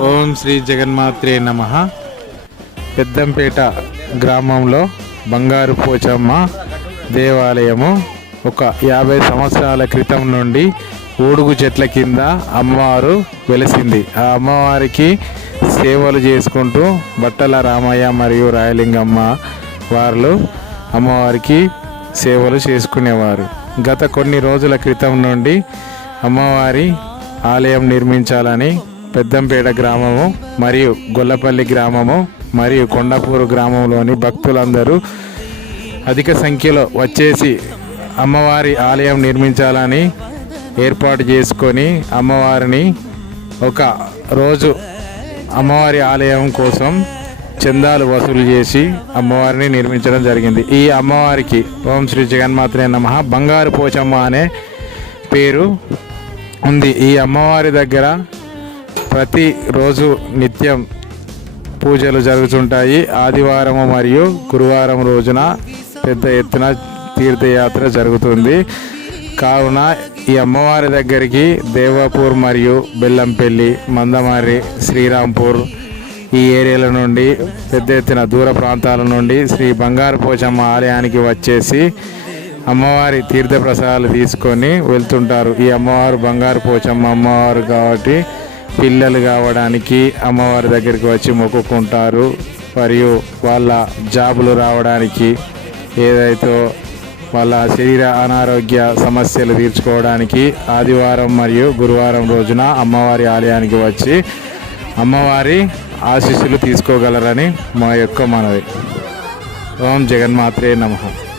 ఓం శ్రీ జగన్మాత్రే నమ. పెద్దంపేట గ్రామంలో బంగారు పోచమ్మ దేవాలయము ఒక యాభై సంవత్సరాల క్రితం నుండి ఊడుగు చెట్ల కింద అమ్మవారు వెలిసింది. ఆ అమ్మవారికి సేవలు చేసుకుంటూ బట్టల రామయ్య మరియు రాయలింగమ్మ వారు అమ్మవారికి సేవలు చేసుకునేవారు. గత కొన్ని రోజుల క్రితం నుండి అమ్మవారి ఆలయం నిర్మించాలని పెద్దంపేట గ్రామము మరియు గొల్లపల్లి గ్రామము మరియు కొండపూరు గ్రామంలోని భక్తులందరూ అధిక సంఖ్యలో వచ్చేసి అమ్మవారి ఆలయం నిర్మించాలని ఏర్పాటు చేసుకొని అమ్మవారిని ఒక రోజు అమ్మవారి ఆలయం కోసం చందాలు వసూలు చేసి అమ్మవారిని నిర్మించడం జరిగింది. ఈ అమ్మవారికి ఓం శ్రీ జగన్మాత్రే నమ. బంగారు పోచమ్మ అనే పేరు ఉంది. ఈ అమ్మవారి దగ్గర ప్రతిరోజు నిత్యం పూజలు జరుగుతుంటాయి. ఆదివారం మరియు గురువారం రోజున పెద్ద ఎత్తున తీర్థయాత్ర జరుగుతుంది. కావున ఈ అమ్మవారి దగ్గరికి దేవాపూర్ మరియు బెల్లంపల్లి మందమారి శ్రీరాంపూర్ ఈ ఏరియాల నుండి పెద్ద ఎత్తున దూర ప్రాంతాల నుండి శ్రీ బంగారు పోచమ్మ ఆలయానికి వచ్చేసి అమ్మవారి తీర్థప్రసాదాలు తీసుకొని వెళ్తుంటారు. ఈ అమ్మవారు బంగారు పోచమ్మ అమ్మవారు కాబట్టి పిల్లలు కావడానికి అమ్మవారి దగ్గరికి వచ్చి మొక్కుకుంటారు. మరియు వాళ్ళ జాబులు రావడానికి ఏదైతే వాళ్ళ శరీర అనారోగ్య సమస్యలు తీర్చుకోవడానికి ఆదివారం మరియు గురువారం రోజున అమ్మవారి ఆలయానికి వచ్చి అమ్మవారి ఆశీస్సులు తీసుకోగలరని మా యొక్క మనవి. ఓం జగన్మాత్రే నమః.